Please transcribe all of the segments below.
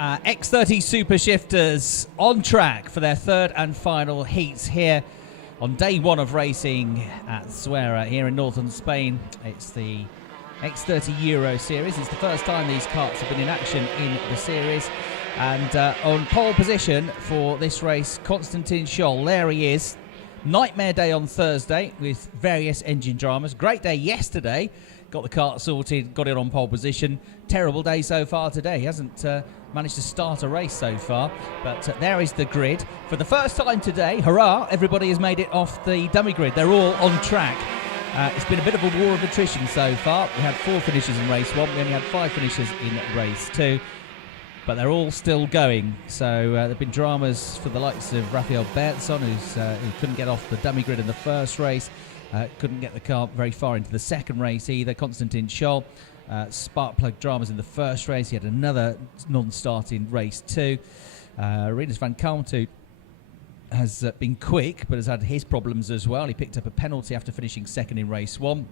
X30 Super Shifters on track for their third and final heats here on day one of racing at Zuera here in northern Spain. It's the X30 Euro Series. It's the first time these karts have been in action in the series. And on pole position for this race, Konstantin Scholl. There he is. Nightmare day on Thursday with various engine dramas. Great day yesterday. Got the kart sorted, got it on pole position. Terrible day so far today. He hasn't managed to start a race so far, but there is the grid. For the first time today, hurrah, everybody has made it off the dummy grid. They're all on track. It's been a bit of a war of attrition so far. We had 4 finishes in race 1. We only had 5 finishes in race 2. But they're all still going. So there have been dramas for the likes of Rafael Bertson, who couldn't get off the dummy grid in the first race. Couldn't get the car very far into the second race either. Konstantin Scholl, spark plug dramas in the first race. He had another non-start in race 2. Rinus van Kalmthout has been quick, but has had his problems as well. He picked up a penalty after finishing second in race 1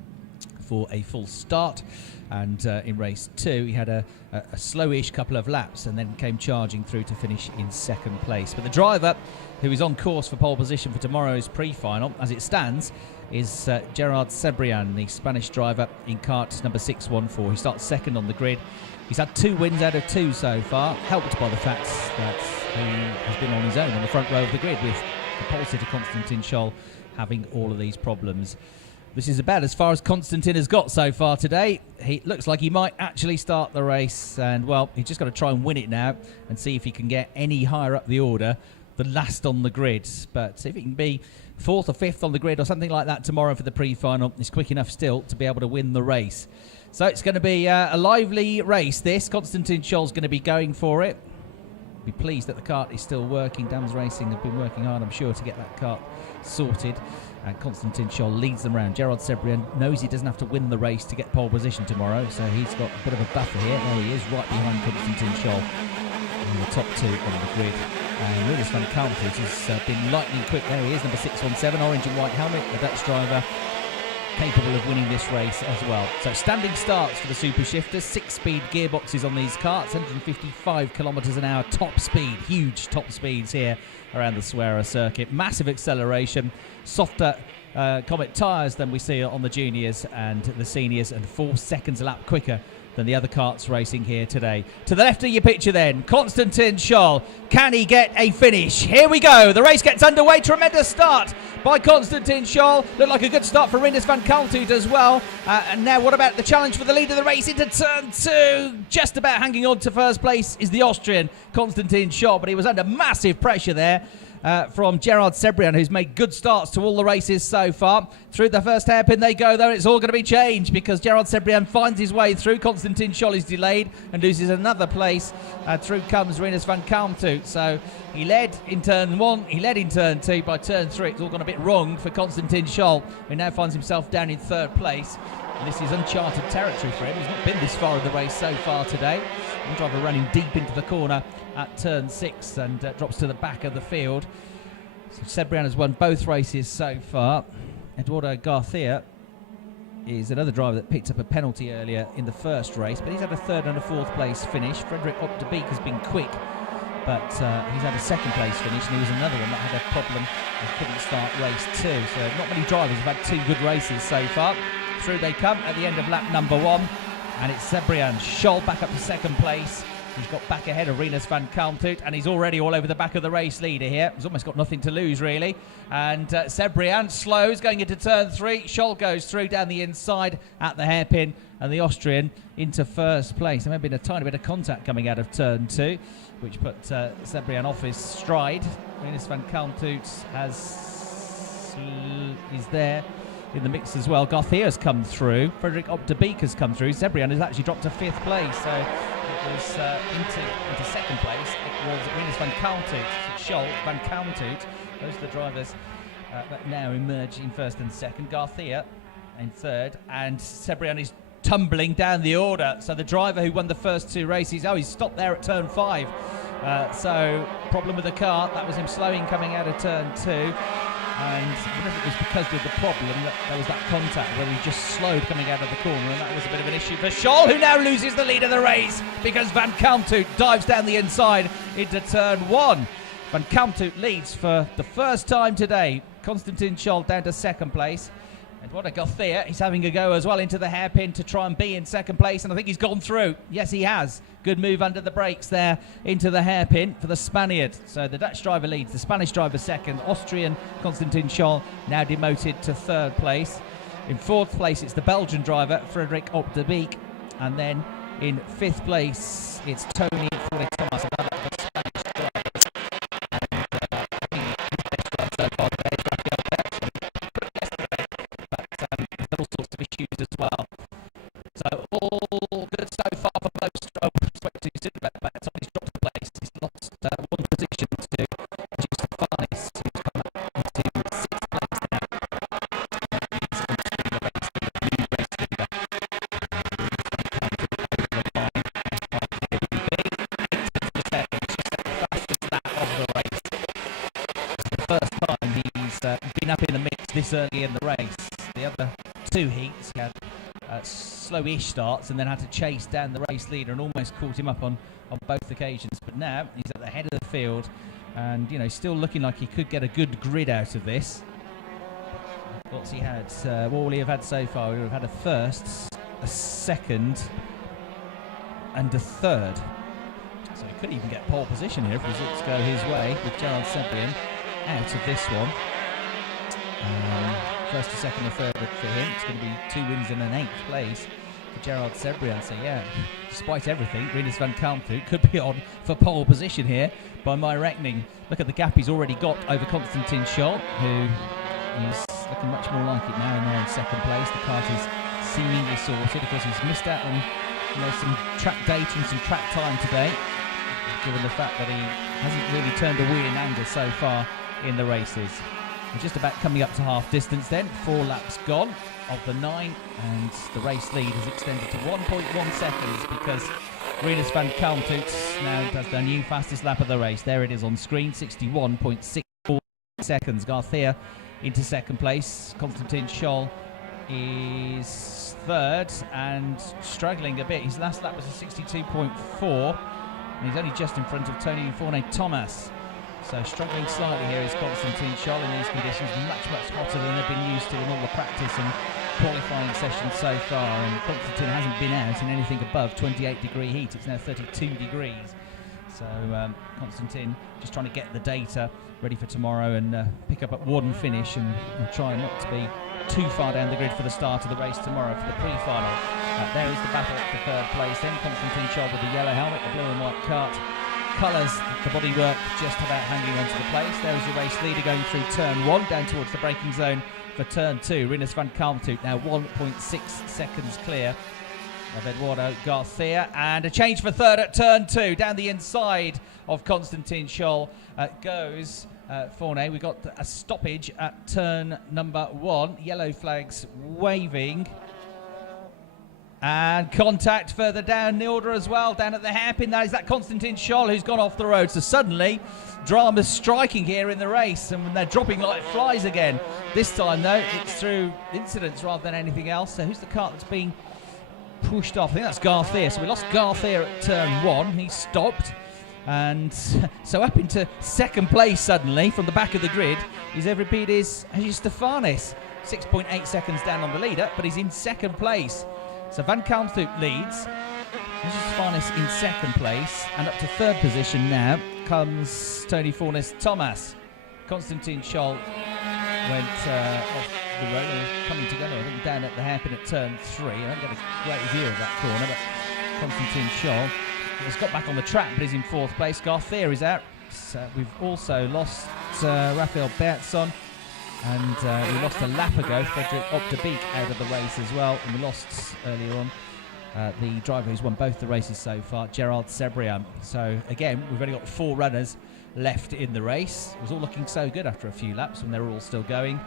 for a full start. And in race 2, he had a slowish couple of laps and then came charging through to finish in second place. But the driver who is on course for pole position for tomorrow's pre-final, as it stands, is Gerard Cebrian, the Spanish driver in kart number 614. He starts second on the grid. He's had 2 wins out of 2 so far, helped by the fact that he has been on his own on the front row of the grid, with the pole sitter Konstantin Scholl having all of these problems. This is about as far as Konstantin has got so far today. He looks like he might actually start the race, and well, he's just got to try and win it now and see if he can get any higher up the order than last on the grid. But if he can be 4th or 5th on the grid or something like that tomorrow for the pre-final, he's quick enough still to be able to win the race. So it's going to be a lively race, this. Konstantin Scholl's going to be going for it. Be pleased that the kart is still working. Dams Racing have been working hard, I'm sure, to get that kart sorted. And Konstantin Scholl leads them round. Gerard Cebrian knows he doesn't have to win the race to get pole position tomorrow, so he's got a bit of a buffer here. There he is, right behind Konstantin Scholl in the top 2 on the grid. And Rinus van Kalmthout has been lightning quick. There he is, number 617, orange and white helmet, the Dutch driver, capable of winning this race as well. So standing starts for the Super Shifters, 6-speed gearboxes on these karts, 155 kilometres an hour top speed, huge top speeds here around the Zuera circuit. Massive acceleration, softer Comet tyres than we see on the juniors and the seniors, and 4 seconds a lap quicker than the other karts racing here today. To the left of your picture then, Konstantin Scholl. Can he get a finish? Here we go. The race gets underway. Tremendous start by Konstantin Scholl. Looked like a good start for Rinus van Kalmthout as well. And now what about the challenge for the lead of the race into turn 2? Just about hanging on to first place is the Austrian Konstantin Scholl, but he was under massive pressure there. From Gerard Cebrian, who's made good starts to all the races so far. Through the first hairpin they go, though, and it's all going to be changed because Gerard Cebrian finds his way through. Konstantin Scholl is delayed and loses another place. Through comes Rinus van Kalmthout. So he led in turn 1, he led in turn 2. By turn 3, it's all gone a bit wrong for Konstantin Scholl, who now finds himself down in 3rd place. And this is uncharted territory for him. He's not been this far in the race so far today. One driver running deep into the corner at turn 6 and drops to the back of the field. So Cebrian has won both races so far. Eduardo Garcia is another driver that picked up a penalty earlier in the first race, but he's had a 3rd and a 4th place finish. Frederick Optebeek has been quick, but he's had a 2nd place finish, and he was another one that had a problem and couldn't start race 2. So not many drivers have had 2 good races so far. Through they come at the end of lap number 1, and it's Cebrian. Scholl back up to 2nd place. He's got back ahead of Rinus van Kalmthout, and he's already all over the back of the race leader here. He's almost got nothing to lose, really. And Cebrian slows going into turn 3. Scholl goes through down the inside at the hairpin, and the Austrian into 1st place. There may have been a tiny bit of contact coming out of turn 2, which put Cebrian off his stride. Rinus van Kalmthout is there in the mix as well. Garcia has come through. Frederick Optebeek has come through. Cebrian has actually dropped to 5th place. So it was into 2nd place. It was Rinus van Kalmthout, Scholl, van Kalmthout. Those are the drivers that now emerge in 1st and 2nd. Garcia in 3rd, and Cebrian is tumbling down the order. So the driver who won the first 2 races, he's stopped there at turn 5. So problem with the car, that was him slowing coming out of turn 2. And I don't know if it was because of the problem that there was that contact where he just slowed coming out of the corner, and that was a bit of an issue for Scholl, who now loses the lead of the race because Van Kalmthout dives down the inside into turn 1. Van Kalmthout leads for the first time today. Konstantin Scholl down to second place. And what a Garcia, he's having a go as well into the hairpin to try and be in second place, and I think he's gone through. Yes, he has. Good move under the brakes there into the hairpin for the Spaniard. So the Dutch driver leads, the Spanish driver second. Austrian Konstantin Scholl now demoted to third place. In fourth place, it's the Belgian driver, Frederik Op de Beek. And then in fifth place, it's Tony Thomas, another of the Spanish drivers. All sorts of issues as well. So all good so far for most. Tony's dropped the place. He's lost one position to Fanis, who's come up into sixth place now. He's on the race, the new race leader. Fastest lap of the race. It's the first time he's been up in the mix this early in the race. The other two heats had slow-ish starts and then had to chase down the race leader and almost caught him up on both occasions. But now he's at the head of the field and, you know, still looking like he could get a good grid out of this. What's he had? What will he have had so far? He would have had a first, a second and a third. So he could even get pole position here if results go his way with Gerard Sebrian out of this one. First, a second, a third for him. It's going to be 2 wins and an 8th place for Gerard Sebrian. So yeah, despite everything, Rinus Van Kalmthout could be on for pole position here by my reckoning. Look at the gap he's already got over Konstantin Scholl, who is looking much more like it now, and they're in second place. The kart is seemingly sorted. Of course, he's missed out on, you know, some track data and some track time today, given the fact that he hasn't really turned a wheel in anger so far in the races. We're just about coming up to half distance then. 4 laps gone of the 9, and the race lead is extended to 1.1 seconds because Rinus Van Kalmthout now does the new fastest lap of the race. There it is on screen, 61.64 seconds. Garcia into second place. Konstantin Scholl is third and struggling a bit. His last lap was a 62.4, and he's only just in front of Tony Thomas. So struggling slightly here is Konstantin Scholl in these conditions, much hotter than they've been used to in all the practice and qualifying sessions so far. And Konstantin hasn't been out in anything above 28-degree heat. It's now 32 degrees. So Konstantin just trying to get the data ready for tomorrow and pick up at one finish and try not to be too far down the grid for the start of the race tomorrow for the pre-final. There is the battle for third place. Then Konstantin Scholl with the yellow helmet, the blue and white kart colours, the bodywork just about hanging onto the place. There is the race leader going through turn 1 down towards the braking zone for turn 2. Rinus Van Kalmthout now 1.6 seconds clear of Eduardo Garcia, and a change for third at turn 2 down the inside of Konstantin Scholl goes Forney. We got a stoppage at turn number 1, yellow flags waving. And contact further down the order as well, down at the hairpin. That is that Konstantin Scholl who's gone off the road. So suddenly, drama's striking here in the race, and they're dropping like flies again. This time, though, it's through incidents rather than anything else. So who's the kart that's being pushed off? I think that's Garcia. So we lost Garcia at turn 1. He stopped. And so up into second place suddenly from the back of the grid is every bit is Stefanis. 6.8 seconds down on the leader, but he's in second place. So Van Kalmthout leads. Stefanis in second place, and up to third position now comes Tony Thomas. Konstantin Scholl went off the road and coming together, I think, down at the hairpin at turn 3. I don't get a great view of that corner, but Konstantin Scholl has got back on the track, but he's in fourth place. Garcia is out. So we've also lost Rafael Bertson. And we lost a lap ago, Frederik Op de Beek out of the race as well. And we lost earlier on the driver who's won both the races so far, Gerard Sebrian. So again, we've only got 4 runners left in the race. It was all looking so good after a few laps when they were all still going.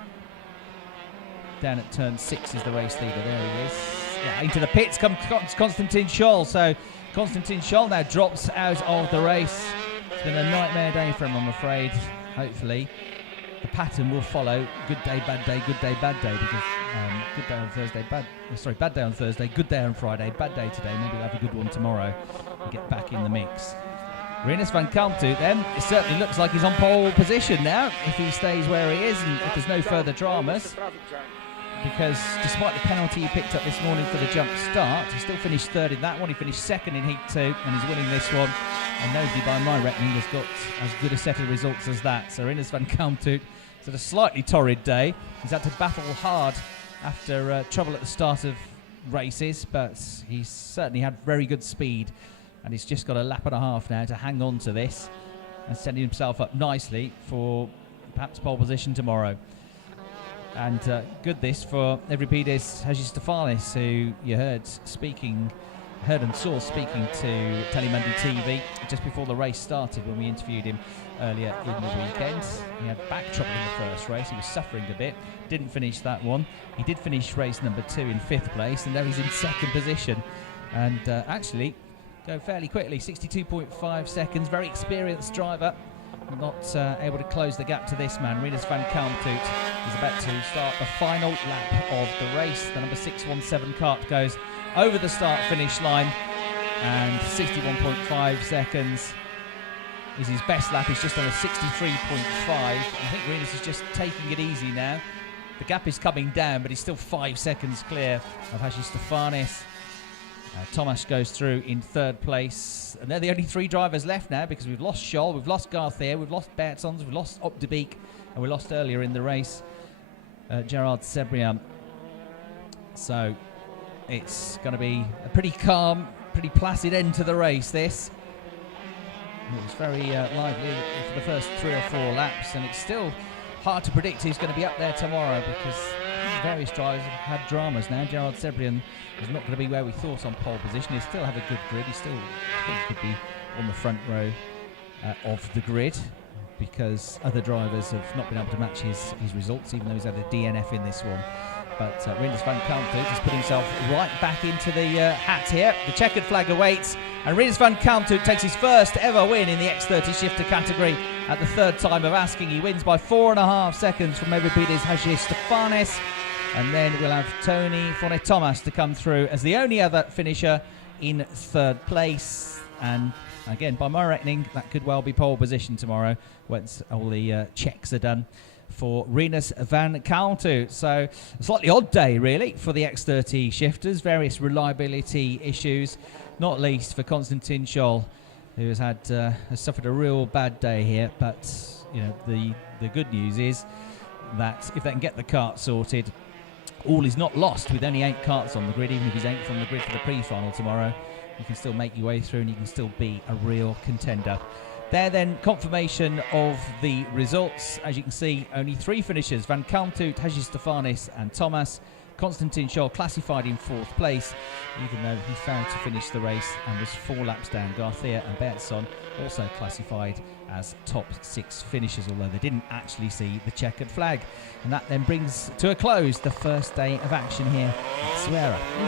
Down at turn 6 is the race leader. There he is. Yeah, into the pits comes Konstantin Scholl. So Konstantin Scholl now drops out of the race. It's been a nightmare day for him, I'm afraid. Hopefully the pattern will follow good day, bad day, good day, bad day, because good day on Thursday, bad day on Thursday, good day on Friday, bad day today, maybe we'll have a good one tomorrow and get back in the mix. Rinus van Kalmthout then, it certainly looks like he's on pole position now, if he stays where he is and if there's no further dramas, because despite the penalty he picked up this morning for the jump start, he still finished third in that one. He finished second in Heat 2 and he's winning this one, and nobody by my reckoning has got as good a set of results as that. So Rinus van Kalmthout has had a slightly torrid day. He's had to battle hard after trouble at the start of races, but he's certainly had very good speed, and he's just got a lap and a half now to hang on to this and setting himself up nicely for perhaps pole position tomorrow. And good this for Euripides Hagistefanis, who you heard and saw speaking to Telemundi TV just before the race started when we interviewed him earlier in the weekend. He had back trouble in the first race. He was suffering a bit. Didn't finish that one. He did finish race number 2 in 5th place, and now he's in second position. And actually, go fairly quickly, 62.5 seconds. Very experienced driver. Not able to close the gap to this man. Rinus van Kalmthout is about to start the final lap of the race. The number 617 kart goes over the start-finish line, and 61.5 seconds is his best lap. He's just on a 63.5. I think Rinus is just taking it easy now. The gap is coming down, but he's still 5 seconds clear of Hagistefanis. Thomas goes through in 3rd place, and they're the only 3 drivers left now, because we've lost Scholl, we've lost Garcia, we've lost Bertsons, we've lost Opdebeek, and we lost earlier in the race Gerard Sebrian. So it's going to be a pretty calm, pretty placid end to the race, this. It was very lively for the first 3 or 4 laps, and it's still hard to predict who's going to be up there tomorrow, because various drivers have had dramas now. Gerard Sebrian is not going to be where we thought on pole position. He'll still have a good grid. He still could be on the front row of the grid, because other drivers have not been able to match his results, even though he's had a DNF in this one. But Rinus van Kalmthout has put himself right back into the hat here. The checkered flag awaits, and Rinus van Kalmthout takes his first ever win in the X30 shifter category at the 3rd time of asking. He wins by 4.5 seconds from Euripides Hagistefanis. And then we'll have Tony Fonet Thomas to come through as the only other finisher in 3rd place. And again, by my reckoning, that could well be pole position tomorrow once all the checks are done for Rinus van Kalmthout. So a slightly odd day, really, for the X30 shifters. Various reliability issues, not least for Konstantin Scholl, who has suffered a real bad day here. But you know, the good news is that if they can get the kart sorted, all is not lost. With only 8 karts on the grid, even if he's 8th on the grid for the pre-final tomorrow, you can still make your way through and you can still be a real contender. There then, confirmation of the results. As you can see, only 3 finishers: Van Kalmthout, Hagistefanis and Thomas. Konstantin Scholl classified in 4th place, even though he failed to finish the race and was 4 laps down. Garcia and Bertson also classified as top 6 finishers, although they didn't actually see the checkered flag. And that then brings to a close the first day of action here at Zuera.